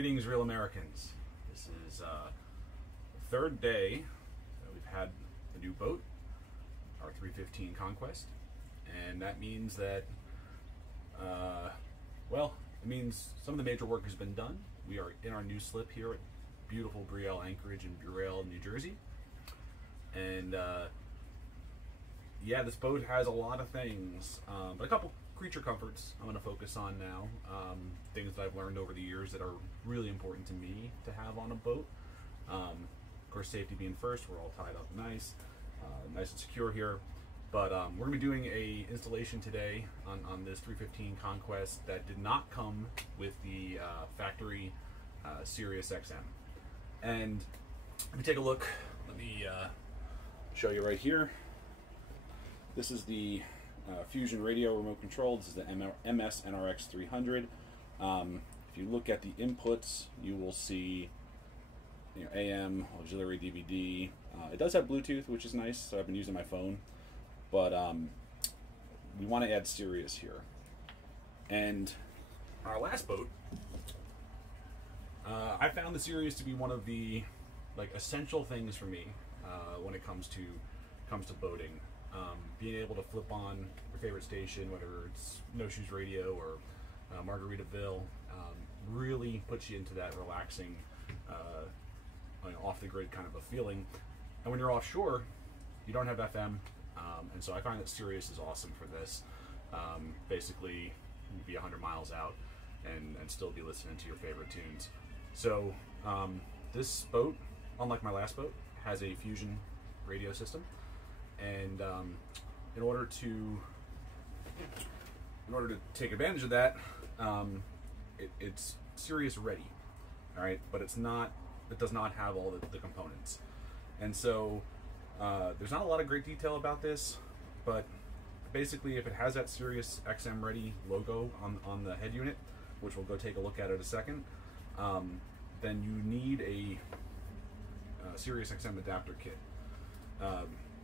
Greetings, real Americans. This is the third day that we've had a new boat, our 315 Conquest, and that means that, well, it means some of the major work has been done. We are in our new slip here at beautiful Brielle Anchorage in Brielle, New Jersey, and yeah, this boat has a lot of things, but a couple creature comforts I'm going to focus on now. Things that I've learned over the years that are really important to me to have on a boat. Of course, safety being first. We're all tied up nice and secure here. But we're going to be doing a installation today on this 315 Conquest that did not come with the factory SiriusXM. And let me take a look. Let me show you right here. This is the Fusion radio remote control. This is the MS NRX 300. If you look at the inputs, you will see, you know, AM, auxiliary DVD. It does have Bluetooth, which is nice, so I've been using my phone. But we want to add Sirius here. And our last boat, I found the Sirius to be one of the essential things for me when it comes to boating. Being able to flip on your favorite station, whether it's No Shoes Radio or Margaritaville, really puts you into that relaxing, off the grid kind of a feeling. And when you're offshore, you don't have FM, and so I find that Sirius is awesome for this. Basically, you'd be 100 miles out and still be listening to your favorite tunes. So this boat, unlike my last boat, has a Fusion radio system. And in order to take advantage of that, it's Sirius ready, all right, but it does not have all the components. And so there's not a lot of great detail about this, but basically if it has that SiriusXM ready logo on the head unit, which we'll go take a look at in a second, then you need a SiriusXM adapter kit.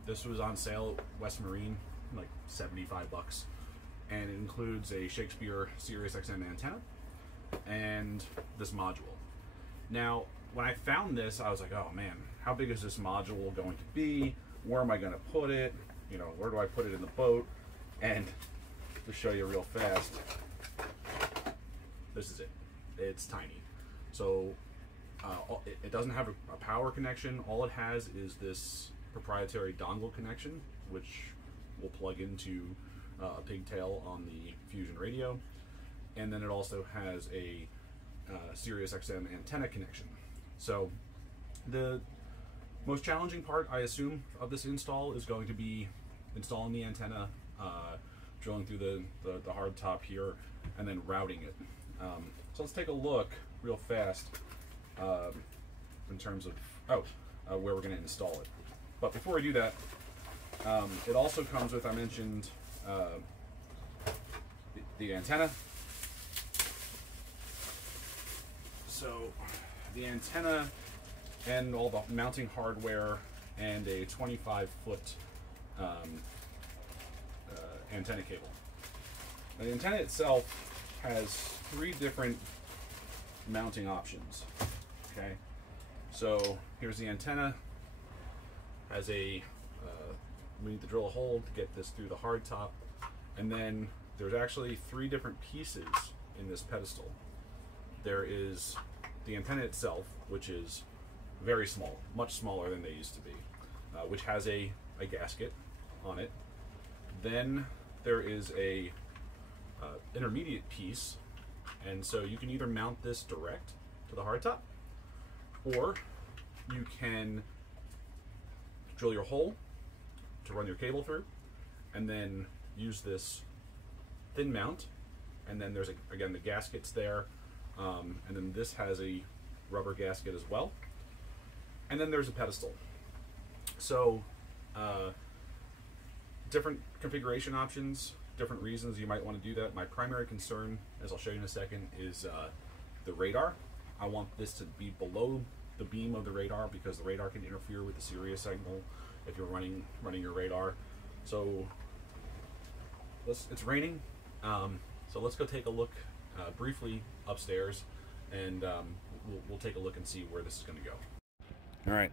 This was on sale at West Marine, like $75, and it includes a Shakespeare SiriusXM antenna and this module. Now, when I found this, I was like, oh man, how big is this module going to be? Where am I going to put it? You know, where do I put it in the boat? And to show you real fast, this is it. It's tiny. So it doesn't have a power connection. All it has is this proprietary dongle connection, which will plug into a pigtail on the Fusion radio, and then it also has a SiriusXM antenna connection. So the most challenging part, I assume, of this install is going to be installing the antenna, drilling through the hard top here, and then routing it. So let's take a look real fast in terms of where we're going to install it. But before I do that, it also comes with, I mentioned, the antenna. So the antenna and all the mounting hardware and a 25-foot antenna cable. Now, the antenna itself has 3 different mounting options. Okay, so here's the antenna. Has a we need to drill a hole to get this through the hard top, and then there's actually 3 different pieces in this pedestal. There is the antenna itself, which is very small, much smaller than they used to be, which has a gasket on it. Then there is a intermediate piece, and so you can either mount this direct to the hardtop, or you can drill your hole to run your cable through, and then use this thin mount, and then there's again the gaskets there, and then this has a rubber gasket as well, and then there's a pedestal. So different configuration options, different reasons you might want to do that. My primary concern, as I'll show you in a second, is the radar. I want this to be below the beam of the radar because the radar can interfere with the Sirius signal if you're running your radar. So it's raining, so let's go take a look briefly upstairs, and we'll take a look and see where this is going to go. All right.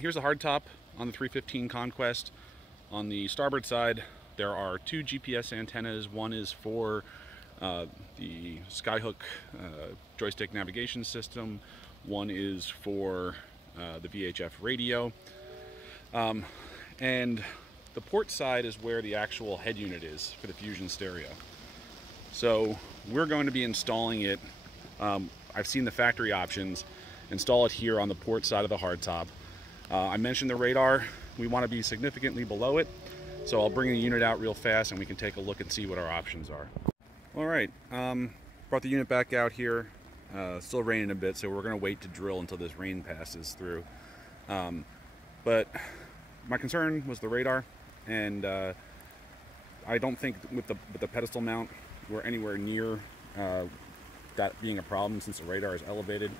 Here's a hardtop on the 315 Conquest. On the starboard side, there are 2 GPS antennas. One is for the Skyhook joystick navigation system. One is for the VHF radio. And the port side is where the actual head unit is for the Fusion stereo. So we're going to be installing it. I've seen the factory options. Install it here on the port side of the hardtop. I mentioned the radar. We want to be significantly below it. So I'll bring the unit out real fast and we can take a look and see what our options are. All right, brought the unit back out here. Still raining a bit, so we're going to wait to drill until this rain passes through. But my concern was the radar, and I don't think with the pedestal mount we're anywhere near that being a problem since the radar is elevated.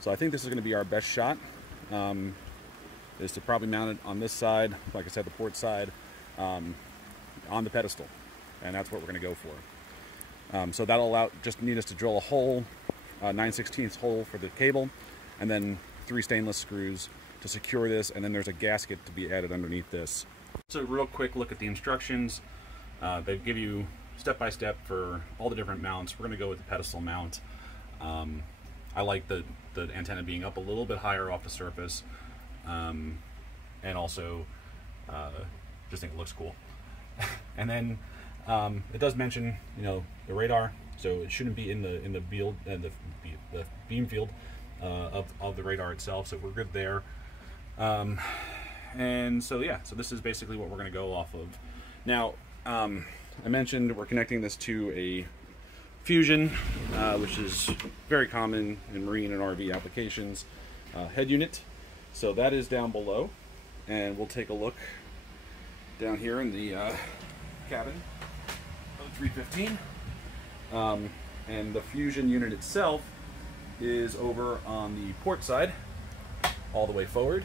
So I think this is going to be our best shot, is to probably mount it on this side, like I said, the port side, on the pedestal, and that's what we're going to go for. So that'll just need us to drill a hole, 9/16 hole for the cable, and then 3 stainless screws to secure this, and then there's a gasket to be added underneath this. So a real quick look at the instructions. They give you step by step for all the different mounts. We're going to go with the pedestal mount. I like the antenna being up a little bit higher off the surface, and also just think it looks cool. And then it does mention, you know, the radar, so it shouldn't be in the field, the beam field of the radar itself. So we're good there. And so yeah, so this is basically what we're going to go off of. Now, I mentioned we're connecting this to a Fusion, which is very common in marine and RV applications, head unit. So that is down below, and we'll take a look down here in the cabin of the 315. And the Fusion unit itself is over on the port side, all the way forward.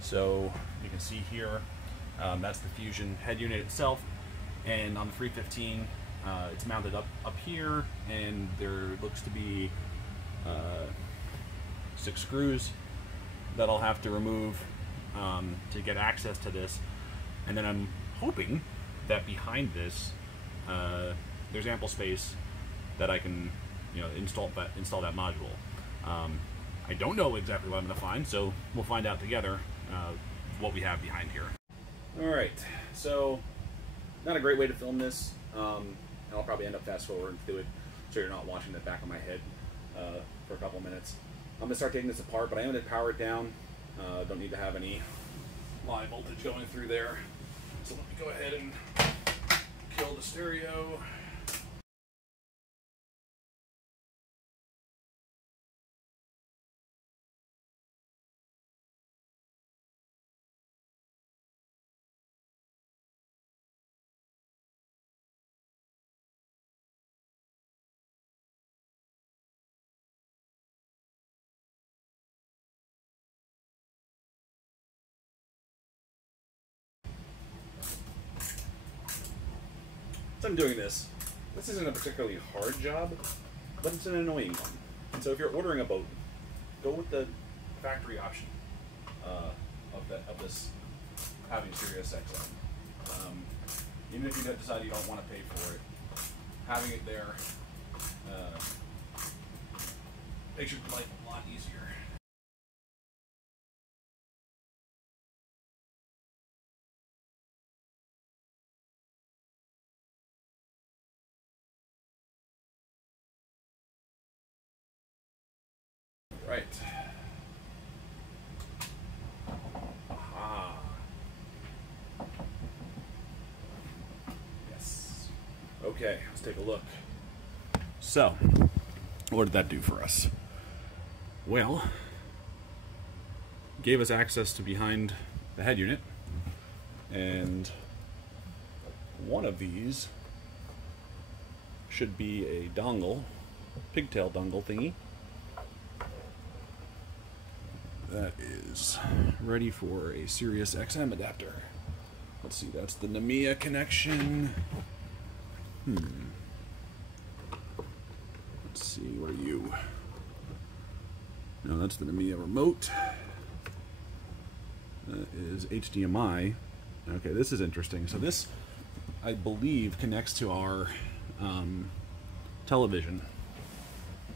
So you can see here, that's the Fusion head unit itself. And on the 315, it's mounted up here, and there looks to be 6 screws that I'll have to remove to get access to this. And then I'm hoping that behind this, there's ample space that I can, you know, install that module. I don't know exactly what I'm going to find, so we'll find out together what we have behind here. All right, so not a great way to film this, and I'll probably end up fast forwarding through it so you're not watching the back of my head for a couple minutes. I'm going to start taking this apart, but I am going to power it down. Don't need to have any line voltage going through there. So let me go ahead and kill the stereo. I'm doing this. This isn't a particularly hard job, but it's an annoying one. And so if you're ordering a boat, go with the factory option of this having SiriusXM. Even if you decide you don't want to pay for it, having it there makes your life a lot easier. Right. Aha. Yes. Okay, let's take a look. So, what did that do for us? Well, gave us access to behind the head unit, and one of these should be a dongle, pigtail dongle thingy. That is ready for a SiriusXM adapter. Let's see, that's the Namiya connection. Let's see, what are you? No, that's the Mamiya remote. That is HDMI. Okay, this is interesting. So this, I believe, connects to our television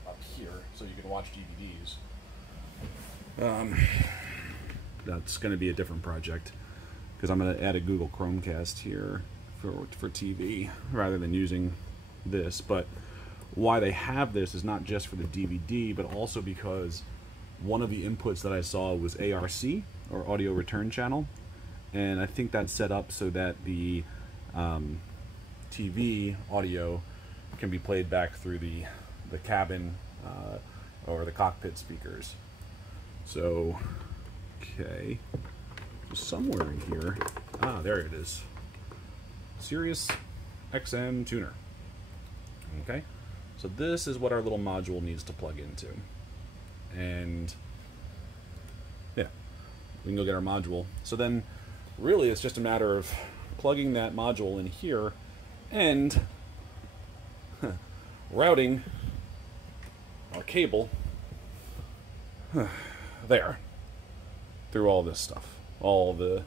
up here, so you can watch DVDs. That's going to be a different project, because I'm going to add a Google Chromecast here for TV rather than using this. But why they have this is not just for the DVD, but also because one of the inputs that I saw was ARC, or audio return channel, and I think that's set up so that the TV audio can be played back through the cabin or the cockpit speakers. So, okay, somewhere in here, there it is, SiriusXM tuner. Okay, so this is what our little module needs to plug into, and yeah, we can go get our module. So then really it's just a matter of plugging that module in here and routing our cable there through all this stuff, all the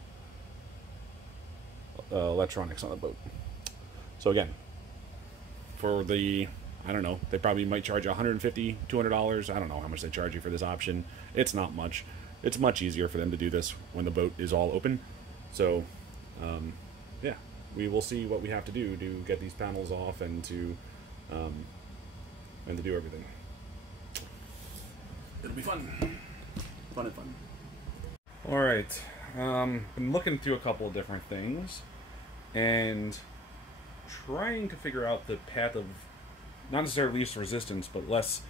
electronics on the boat. So again, for the, I don't know, they probably might charge you $150, $200. I don't know how much they charge you for this option. It's not much. It's much easier for them to do this when the boat is all open. So, yeah, we will see what we have to do to get these panels off and to do everything. It'll be fun. Fun and fun. All right. Been looking through a couple of different things and trying to figure out the path of not necessarily least resistance, but less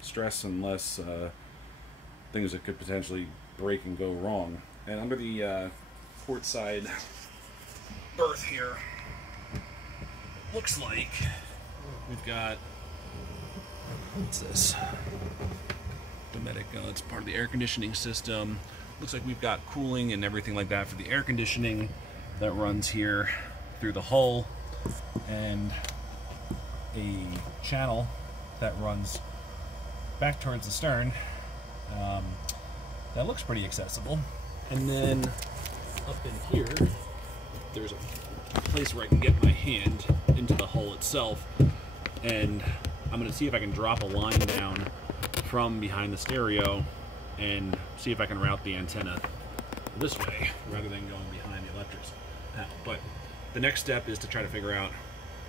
stress and less things that could potentially break and go wrong. And under the port side berth here, it looks like we've got, what's this? Dometic, it's part of the air conditioning system. Looks like we've got cooling and everything like that for the air conditioning that runs here through the hull, and a channel that runs back towards the stern. That looks pretty accessible. And then up in here, there's a place where I can get my hand into the hull itself, and I'm going to see if I can drop a line down from behind the stereo and see if I can route the antenna this way rather than going behind the electrics panel. But the next step is to try to figure out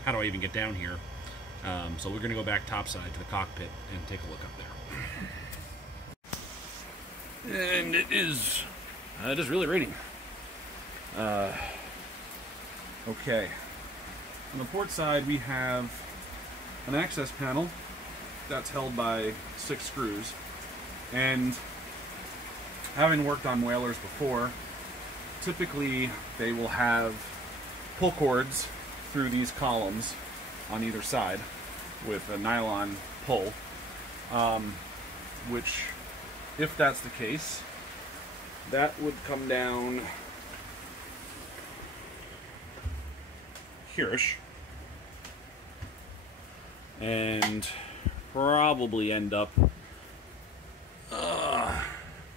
how do I even get down here. So we're going to go back topside to the cockpit and take a look up there. And it is really raining. Okay. On the port side, we have an access panel that's held by 6 screws. And having worked on whalers before, typically they will have pull cords through these columns on either side with a nylon pull, which, if that's the case, that would come down here-ish and probably end up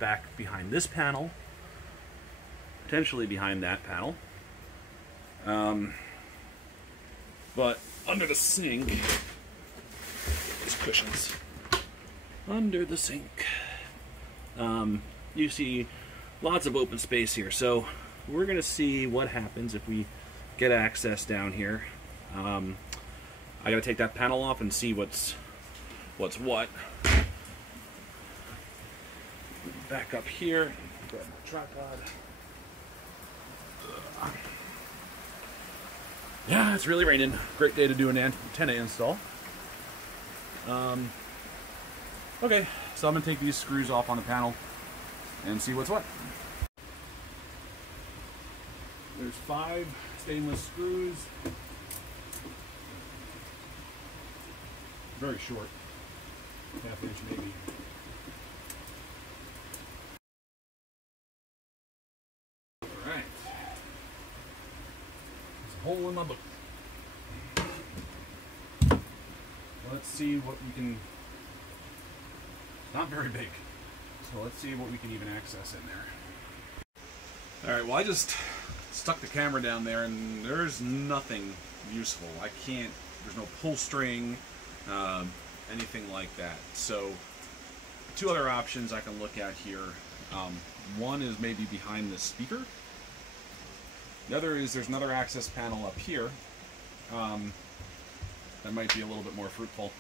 back behind this panel, potentially behind that panel, but under the sink, these cushions, under the sink, you see lots of open space here. So we're going to see what happens if we get access down here. I got to take that panel off and see what's what. Back up here, grab my tripod. Yeah, it's really raining. Great day to do an antenna install. Okay, so I'm going to take these screws off on the panel and see what's what. There's 5 stainless screws. Very short, ½ inch maybe. Alright. There's a hole in my book. Let's see what we can not very big. So let's see what we can even access in there. All right, well, I just stuck the camera down there and there's nothing useful. I can't, there's no pull string, anything like that. So two other options I can look at here. One is maybe behind the speaker. The other is there's another access panel up here. That might be a little bit more fruitful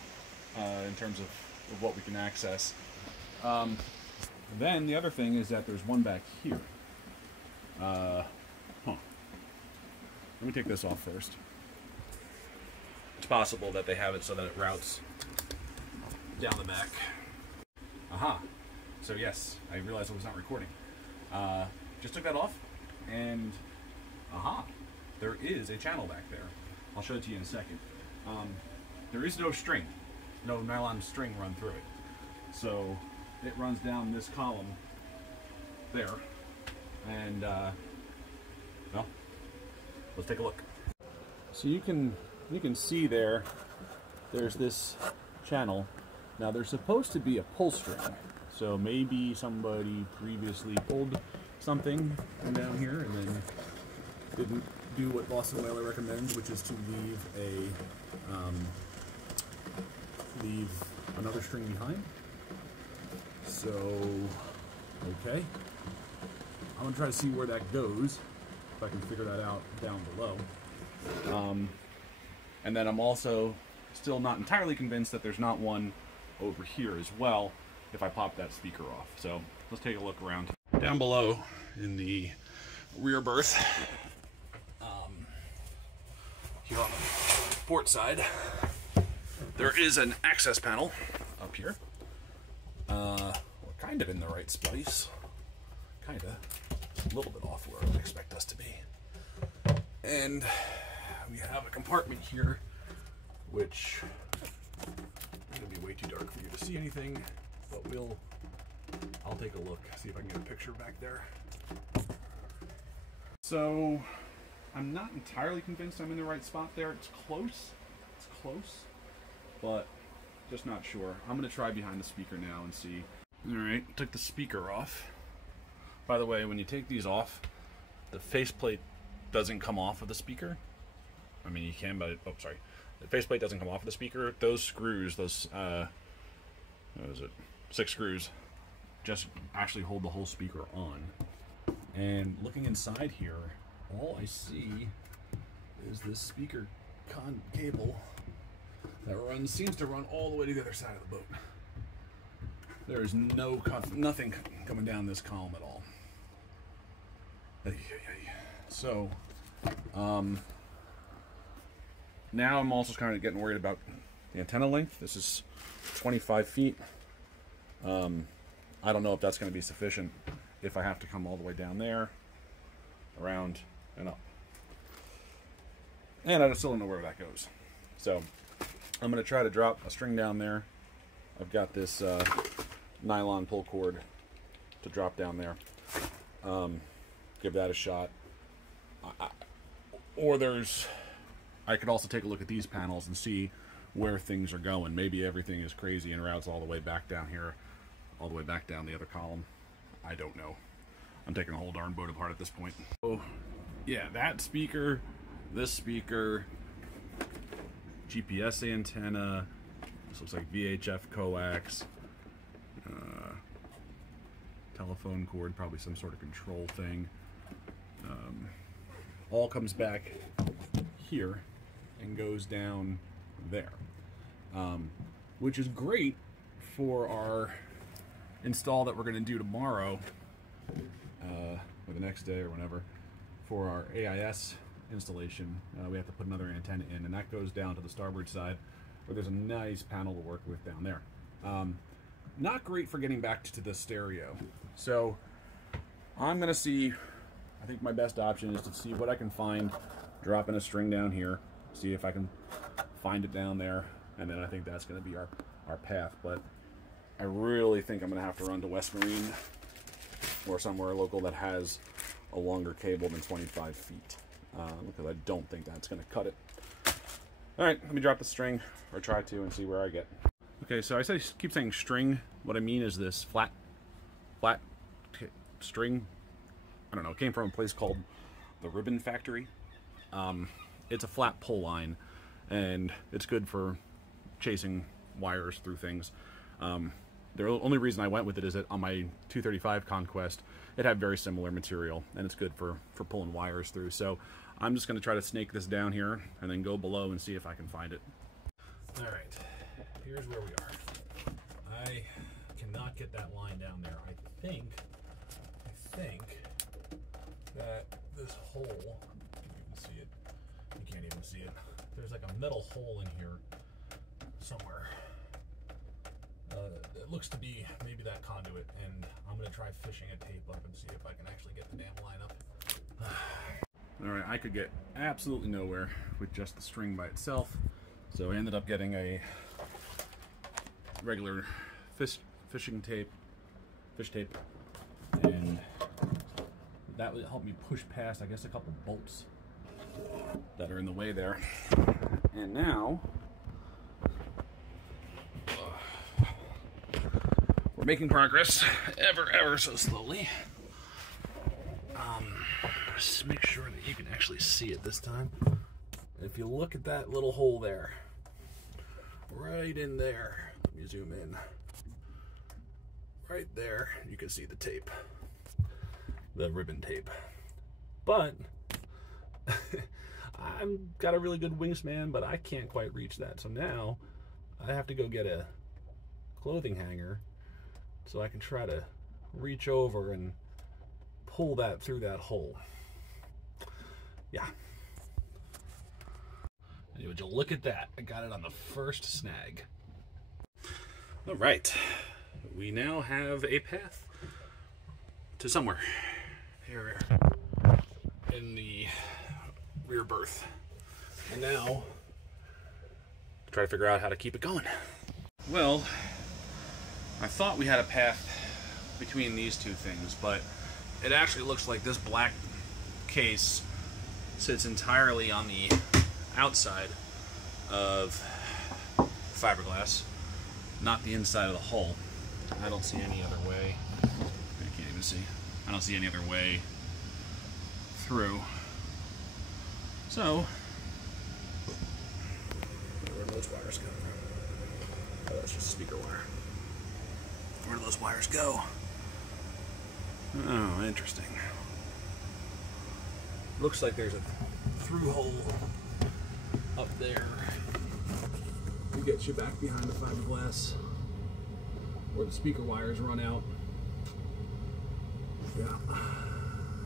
in terms of what we can access. Then the other thing is that there's one back here. Let me take this off first. It's possible that they have it so that it routes down the back. Aha. So yes, I realized I was not recording. Just took that off, and aha, there is a channel back there. I'll show it to you in a second. There is no string, no nylon string run through it. So it runs down this column there, and well, let's take a look. So you can see there's this channel. Now there's supposed to be a pull string, so maybe somebody previously pulled something from down here and then didn't do what Boston Whaler recommends, which is to leave another string behind. So, okay, I'm gonna try to see where that goes, if I can figure that out down below. And then I'm also still not entirely convinced that there's not one over here as well if I pop that speaker off. So let's take a look around. Down below in the rear berth, here on the port side, there is an access panel up here. We're kind of in the right space. Kinda. A little bit off where I would expect us to be. And we have a compartment here, which is going to be way too dark for you to see anything, but I'll take a look, see if I can get a picture back there. So I'm not entirely convinced I'm in the right spot there. It's close, but just not sure. I'm going to try behind the speaker now and see. All right, took the speaker off. By the way, when you take these off, the faceplate doesn't come off of the speaker. I mean, you can, but oh, sorry. The faceplate doesn't come off of the speaker. Those screws, those, what is it? 6 screws, just actually hold the whole speaker on. And looking inside here, all I see is this speaker cable that seems to run all the way to the other side of the boat. There is nothing coming down this column at all. So, now I'm also kind of getting worried about the antenna length. This is 25 feet. I don't know if that's going to be sufficient if I have to come all the way down there, around, and up. And I still don't know where that goes. So I'm going to try to drop a string down there. I've got this nylon pull cord to drop down there. Give that a shot. I could also take a look at these panels and see where things are going. Maybe everything is crazy and routes all the way back down here, all the way back down the other column. I don't know. I'm taking a whole darn boat apart at this point. Oh, yeah, that speaker, this speaker, GPS antenna, this looks like VHF coax, telephone cord, probably some sort of control thing. All comes back here and goes down there, which is great for our install that we're going to do tomorrow, or the next day or whenever, for our AIS installation. We have to put another antenna in, and that goes down to the starboard side where there's a nice panel to work with down there. Not great for getting back to the stereo. So I'm going to see, I think my best option is to see what I can find, dropping a string down here, see if I can find it down there, and then I think that's going to be our path. But I really think I'm going to have to run to West Marine or somewhere local that has a longer cable than 25 feet, because I don't think that's going to cut it. All right, let me drop the string, or try to, and see where I get. Okay, so I keep saying string. What I mean is this flat string. I don't know. It came from a place called the Ribbon Factory. It's a flat pull line, and it's good for chasing wires through things. The only reason I went with it is that on my 235 Conquest, it had very similar material, and it's good for pulling wires through. So I'm just going to try to snake this down here and then go below and see if I can find it. All right, here's where we are. I cannot get that line down there. I think that this hole, you can even see it. You can't even see it. There's like a metal hole in here somewhere. It looks to be maybe that conduit, and I'm going to try fishing a tape up and see if I can actually get the damn line up. Alright, I could get absolutely nowhere with just the string by itself, so I ended up getting a regular fish tape, and that would help me push past, I guess, a couple bolts that are in the way there. And now we're making progress, ever so slowly. Just make sure that you can actually see it this time. If you look at that little hole there, right in there, let me zoom in. Right there, you can see the tape, the ribbon tape. But I've got a really good wingspan, but I can't quite reach that. So now I have to go get a clothing hanger so I can try to reach over and pull that through that hole. Yeah. And would you look at that? I got it on the first snag. All right. We now have a path to somewhere here in the rear berth. And now, try to figure out how to keep it going. Well, I thought we had a path between these two things, but it actually looks like this black case sits entirely on the outside of fiberglass, not the inside of the hull. I don't see any other way. I can't even see. I don't see any other way through. So, where do those wires go? Oh, that's just a speaker wire. Where do those wires go? Oh, interesting. Looks like there's a through hole up there to get you back behind the fiberglass where the speaker wires run out. Yeah,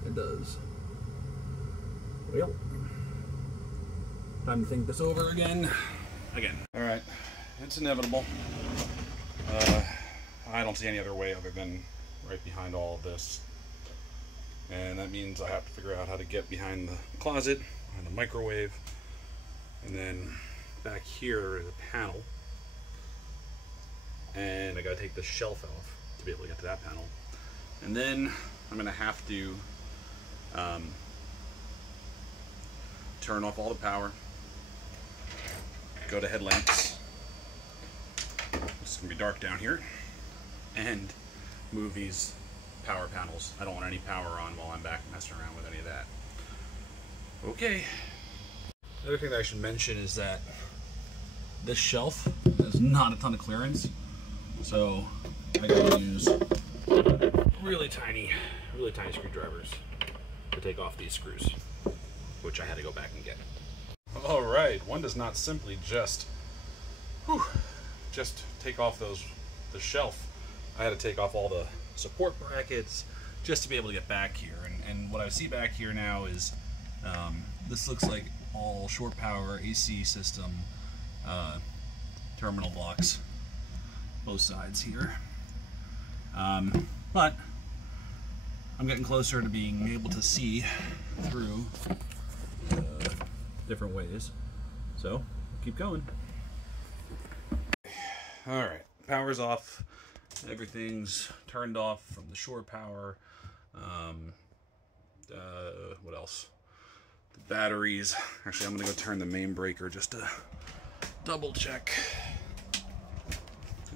it does. Well, time to think this over again. Alright, it's inevitable. I don't see any other way other than right behind all of this. And that means I have to figure out how to get behind the closet, behind the microwave, and then back here is a panel. And I gotta take the shelf off to be able to get to that panel. And then I'm gonna have to turn off all the power, go to headlamps, it's gonna be dark down here, and move these power panels. I don't want any power on while I'm back messing around with any of that. Okay. The other thing that I should mention is that this shelf has not a ton of clearance, so I gotta use really tiny screwdrivers to take off these screws, which I had to go back and get. All right, one does not simply just take off the shelf. I had to take off all the support brackets just to be able to get back here. And what I see back here now is this looks like all shore power AC system terminal blocks, both sides here. But I'm getting closer to being able to see through different ways. So keep going. All right, power's off. Everything's turned off from the shore power. What else? The batteries. Actually, I'm gonna go turn the main breaker just to double check.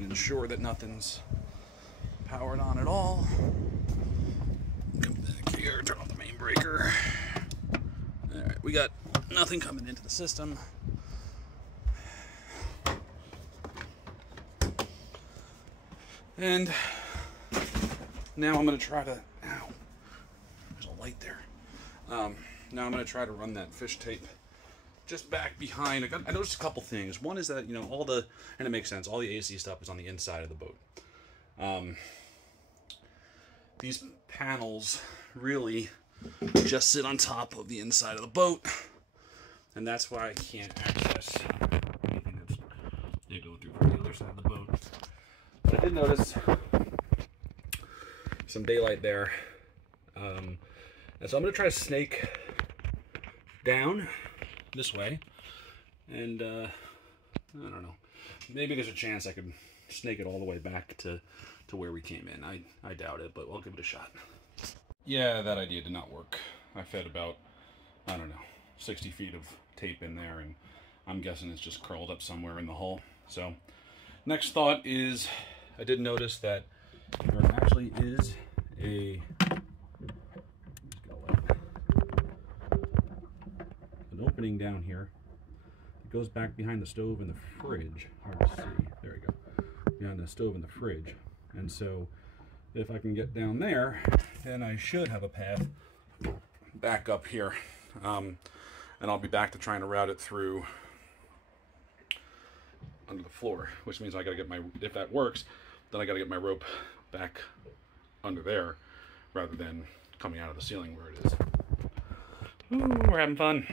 ensure that nothing's powered on at all. Come back here, turn off the main breaker. Alright, we got nothing coming into the system. And now I'm going to try to, ow, there's a light there. Now I'm going to try to run that fish tape just back behind. I noticed a couple things. One is that, you know, and it makes sense, all the AC stuff is on the inside of the boat. These panels really just sit on top of the inside of the boat, and that's why I can't access anything that's going through from the other side of the boat. But I did notice some daylight there, and so I'm going to try to snake down this way, and I don't know, maybe there's a chance I could snake it all the way back to where we came in. I doubt it, but I'll give it a shot. Yeah, that idea did not work. I fed about, I don't know, 60 feet of tape in there, and I'm guessing it's just curled up somewhere in the hull. So, next thought is, I did notice that there actually is an opening down here. It goes back behind the stove and the fridge. Hard to see. There we go. Behind the stove and the fridge. And so, if I can get down there, then I should have a path back up here. And I'll be back to trying to route it through under the floor, which means I gotta get if that works, then I gotta get my rope back under there rather than coming out of the ceiling where it is. Ooh, we're having fun.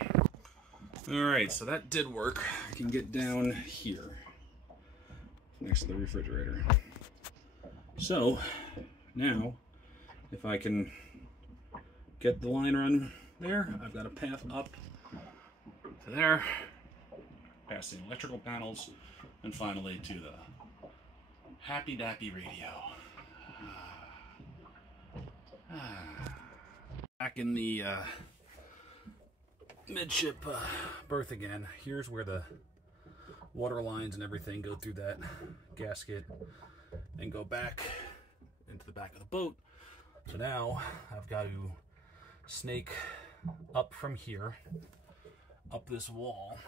Alright, so that did work. I can get down here next to the refrigerator. So now, if I can get the line run there, I've got a path up to there, past the electrical panels, and finally to the happy dappy radio. Back in the midship berth again. Here's where the water lines and everything go through that gasket and go back into the back of the boat. So now I've got to snake up from here, up this wall,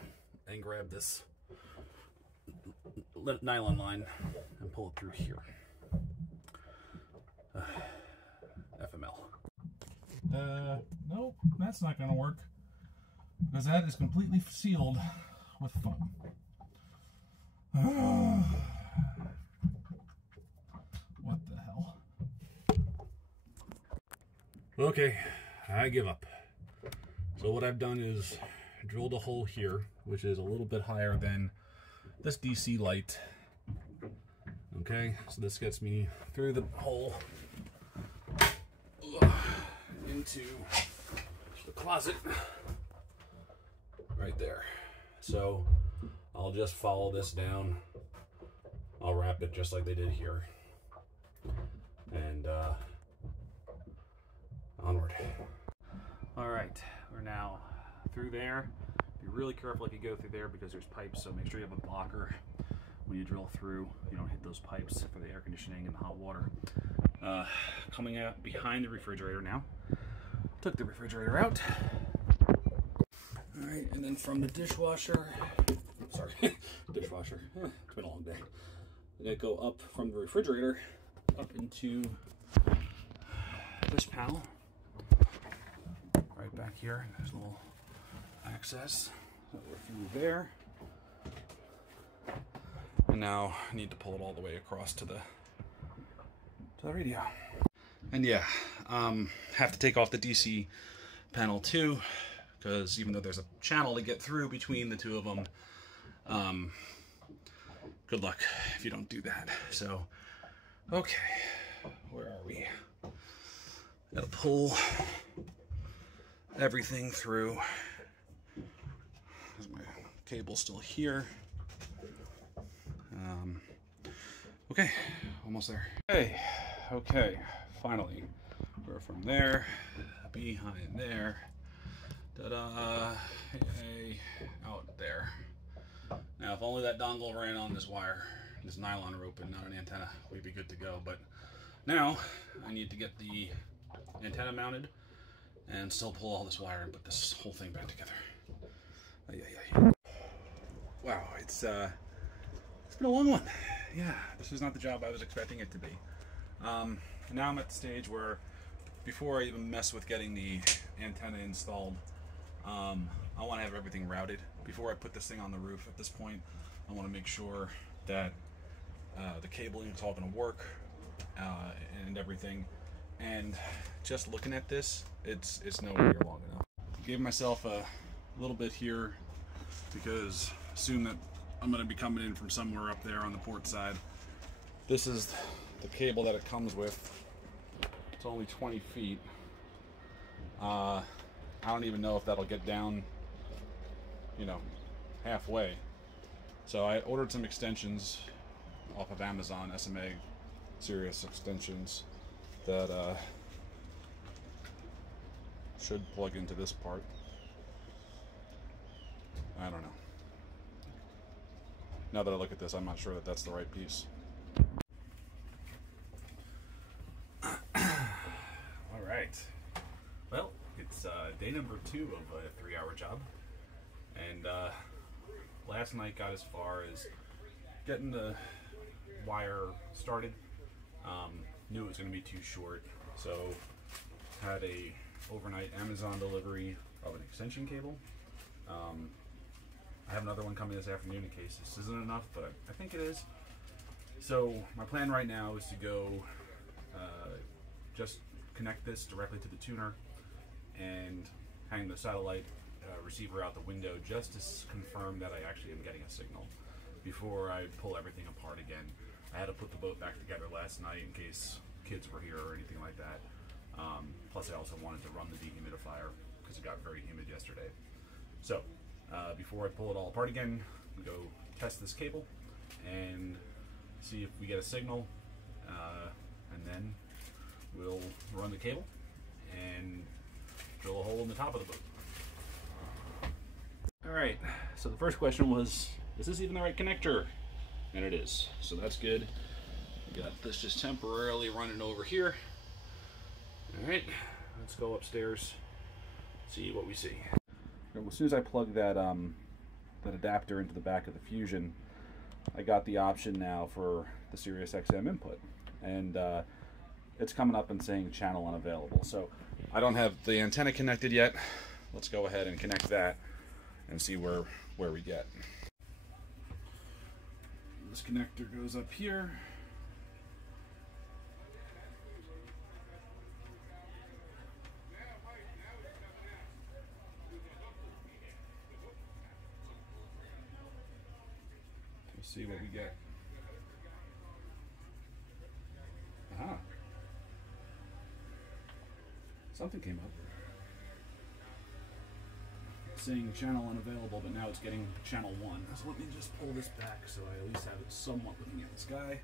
and grab this nylon line and pull it through here. FML. Nope, that's not going to work, because that is completely sealed with foam. What the hell? Okay, I give up. So what I've done is drilled a hole here, which is a little bit higher than this DC light. Okay, so this gets me through the hole into the closet right there. So I'll just follow this down. I'll wrap it just like they did here. And onward. All right, we're now through there. Be really careful if you go through there because there's pipes, so make sure you have a blocker when you drill through. You don't hit those pipes for the air conditioning and the hot water. Coming out behind the refrigerator now. Took the refrigerator out. All right, and then from the dishwasher, sorry, dishwasher, it's been a long day. I go up from the refrigerator up into this panel. Right back here, there's a little access. So we're through there. And now I need to pull it all the way across to the radio. And yeah, have to take off the DC panel too, because even though there's a channel to get through between the two of them, good luck if you don't do that. So, okay, where are we? Gotta pull everything through. There's my cable still here. Okay, almost there. Okay, finally. We're from there, behind there, ta-da, hey, out there. Now, if only that dongle ran on this wire, this nylon rope and not an antenna, we'd be good to go. But now I need to get the antenna mounted and still pull all this wire and put this whole thing back together. Wow, it's been a long one. Yeah, this is not the job I was expecting it to be. Now I'm at the stage where before I even mess with getting the antenna installed, I want to have everything routed. Before I put this thing on the roof at this point, I want to make sure that the cabling is all going to work and everything. And just looking at this, it's nowhere near long enough. I gave myself a little bit here because assume that I'm going to be coming in from somewhere up there on the port side. This is the cable that it comes with. It's only 20 feet. I don't even know if that'll get down, you know, halfway. So I ordered some extensions off of Amazon, SMA Sirius extensions that should plug into this part. I don't know. Now that I look at this, I'm not sure that that's the right piece. All right. Well, it's day number 2 of a 3-hour job. And last night got as far as getting the wire started. Knew it was going to be too short, so had a overnight Amazon delivery of an extension cable. I have another one coming this afternoon in case this isn't enough, but I think it is. So my plan right now is to go just connect this directly to the tuner and hang the satellite receiver out the window just to confirm that I actually am getting a signal before I pull everything apart again. I had to put the boat back together last night in case kids were here or anything like that. Plus I also wanted to run the dehumidifier because it got very humid yesterday. So before I pull it all apart again, we go test this cable and see if we get a signal, and then we'll run the cable and drill a hole in the top of the boat. Alright, so the first question was, is this even the right connector? And it is, so that's good. We got this just temporarily running over here. Alright, let's go upstairs, see what we see. As soon as I plug that that adapter into the back of the Fusion, I got the option now for the SiriusXM input, and it's coming up and saying channel unavailable. So I don't have the antenna connected yet. Let's go ahead and connect that and see where we get. This connector goes up here. Let's see what we get. Aha. Something came up. It's saying channel unavailable, but now it's getting channel 1. So let me just pull this back so I at least have it somewhat looking at the sky.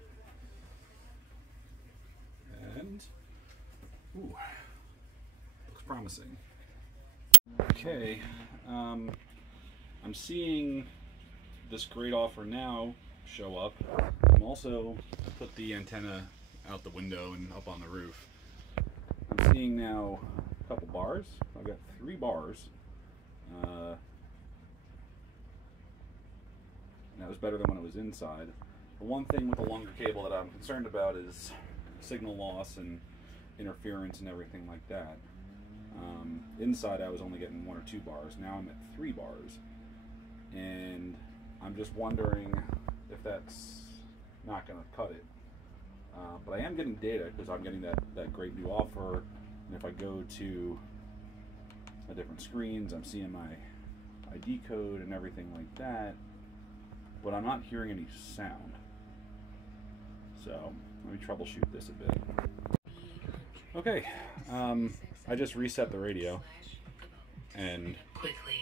And, ooh, looks promising. Okay, I'm seeing this great offer now show up. I'm also put the antenna out the window and up on the roof. I'm seeing now a couple bars. I've got 3 bars. And that was better than when it was inside. The one thing with the longer cable that I'm concerned about is signal loss and interference and everything like that. Inside I was only getting 1 or 2 bars. Now I'm at 3 bars. And I'm just wondering if that's not going to cut it. But I am getting data because I'm getting that great new offer. And if I go to a different screens, I'm seeing my ID code and everything like that. But I'm not hearing any sound. So let me troubleshoot this a bit. Okay, I just reset the radio and quickly.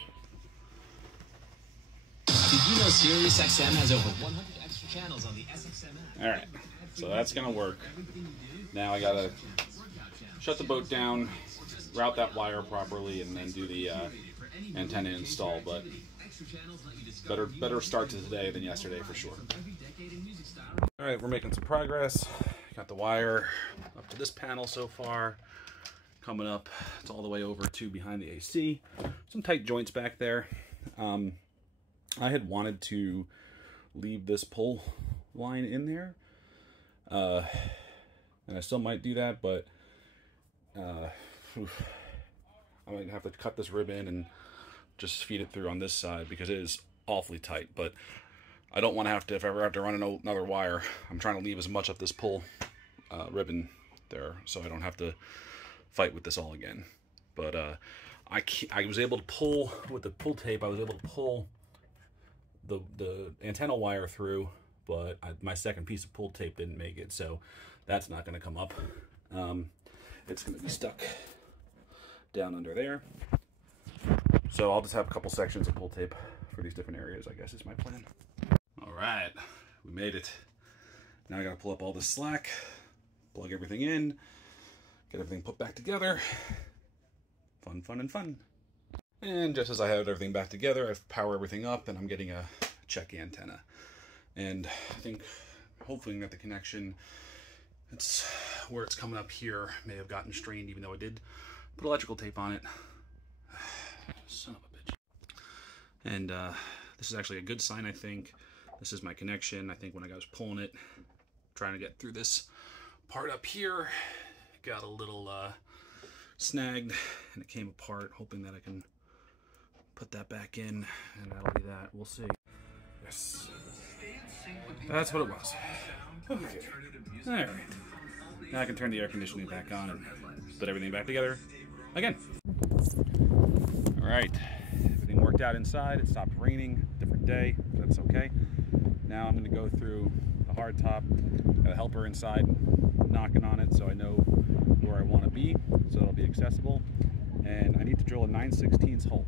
Did you know SiriusXM has over 100 extra channels on the SXM app? all right, so that's gonna work. Now I gotta shut the boat down, route that wire properly, and then do the antenna install. But better start to today than yesterday for sure. All right, we're making some progress. Got the wire up to this panel so far. Coming up, it's all the way over to behind the AC. Some tight joints back there. I had wanted to leave this pull line in there. And I still might do that, but I might have to cut this rib in and just feed it through on this side because it is awfully tight. But I don't want to have to, if I ever have to run another wire, I'm trying to leave as much of this pull ribbon there so I don't have to fight with this all again. But I was able to pull, with the pull tape, I was able to pull the antenna wire through, but my second piece of pull tape didn't make it, so that's not going to come up. It's going to be stuck down under there. So I'll just have a couple sections of pull tape for these different areas, I guess is my plan. All right, we made it. Now I got to pull up all this slack, plug everything in, get everything put back together. Fun, fun, and fun. And just as I have everything back together, I've powered everything up and I'm getting a check antenna. And I think, hoping that the connection, it's where it's coming up here, may have gotten strained, even though I did put electrical tape on it. Son of a bitch. And this is actually a good sign, I think. This is my connection. I think when I was pulling it, trying to get through this part up here, got a little snagged and it came apart. Hoping that I can put that back in and that'll be that. We'll see. Yes. That's what it was. Okay. Alright. Now I can turn the air conditioning back on and put everything back together again. Alright. Everything worked out inside. It stopped raining. Different day. That's okay. Now I'm going to go through the hard top. Got a helper inside knocking on it so I know where I want to be, so it'll be accessible. And I need to drill a 9/16 hole,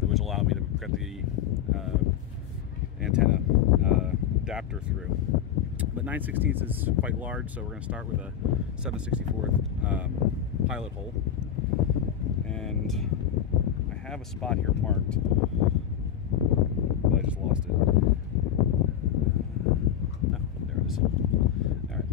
which will allow me to get the antenna adapter through. But 9/16 is quite large, so we're going to start with a 7/64 pilot hole. And I have a spot here marked, but I just lost it. No, there it is. All right.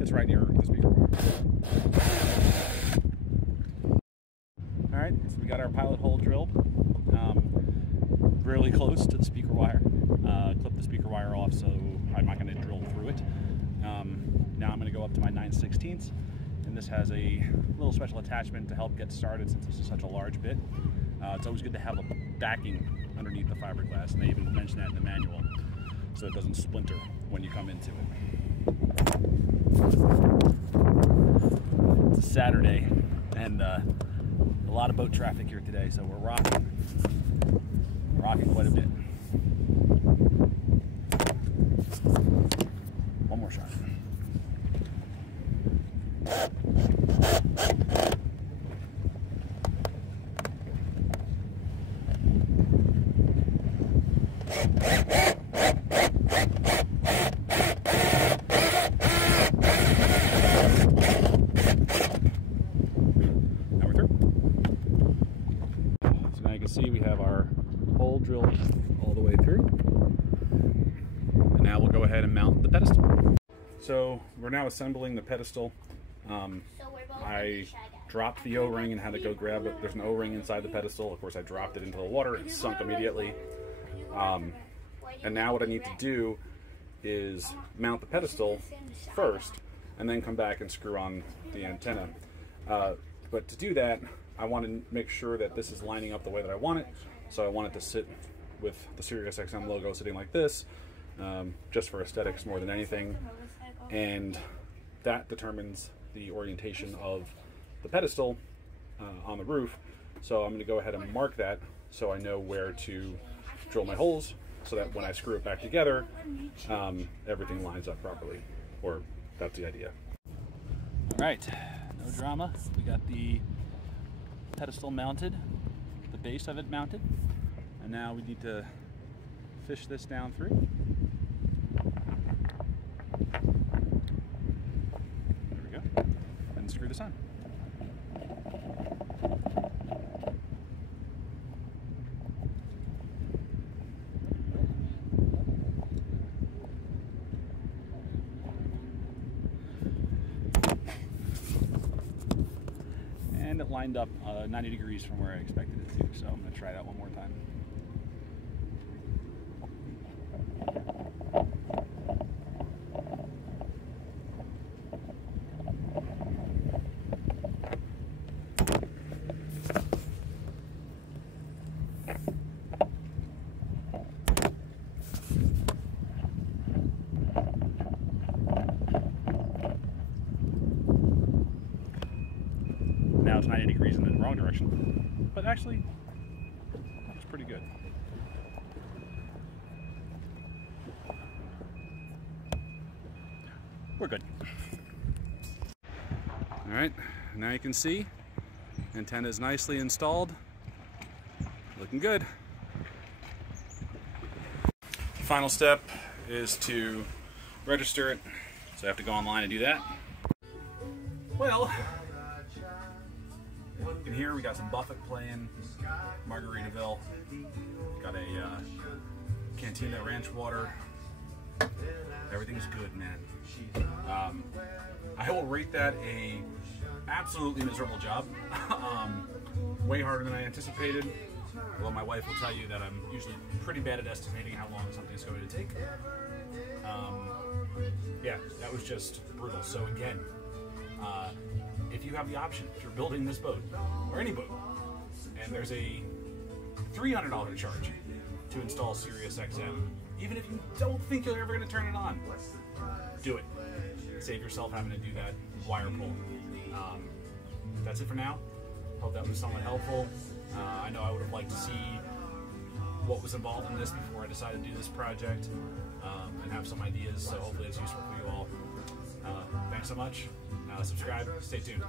It's right near the speaker wire. Alright, so we got our pilot hole drilled. Really close to the speaker wire. Clip the speaker wire off so I'm not going to drill through it. Now I'm going to go up to my 9/16, and this has a little special attachment to help get started since this is such a large bit. It's always good to have a backing underneath the fiberglass, and they even mention that in the manual so it doesn't splinter when you come into it. It's a Saturday and a lot of boat traffic here today, so we're rocking quite a bit. One more shot. See, we have our hole drilled all the way through, and now we'll go ahead and mount the pedestal. So we're now assembling the pedestal. I dropped the O-ring and had to go grab it. There's an O-ring inside the pedestal. Of course, I dropped it into the water. It sunk immediately. And now what I need to do is mount the pedestal first and then come back and screw on the antenna. But to do that, I want to make sure that this is lining up the way that I want it. So I want it to sit with the SiriusXM logo sitting like this, just for aesthetics more than anything. And that determines the orientation of the pedestal on the roof. So I'm going to go ahead and mark that so I know where to drill my holes, so that when I screw it back together, everything lines up properly. Or that's the idea. All right, no drama. We got the pedestal mounted. The base of it mounted. And now we need to fish this down through. There we go. And screw this on. And it lined up 90 degrees from where I expected it to, so I'm going to try that one more time. Now it's 90 degrees in the wrong direction, but actually, it's pretty good. We're good. All right, now you can see, antenna is nicely installed, looking good. Final step is to register it, so I have to go online and do that. Well, in here we got some Buffett playing, Margaritaville, got a Cantina Ranch water. Everything's good, man. I will rate that a absolutely miserable job. Way harder than I anticipated. Although my wife will tell you that I'm usually pretty bad at estimating how long something's going to take. Yeah, that was just brutal. So again, if you have the option, if you're building this boat, or any boat, and there's a $300 charge to install SiriusXM, even if you don't think you're ever going to turn it on, do it. Save yourself having to do that wire pull. That's it for now. Hope that was somewhat helpful. I know I would have liked to see what was involved in this before I decided to do this project, and have some ideas, so hopefully it's useful for you all. Thanks so much. Subscribe, stay tuned.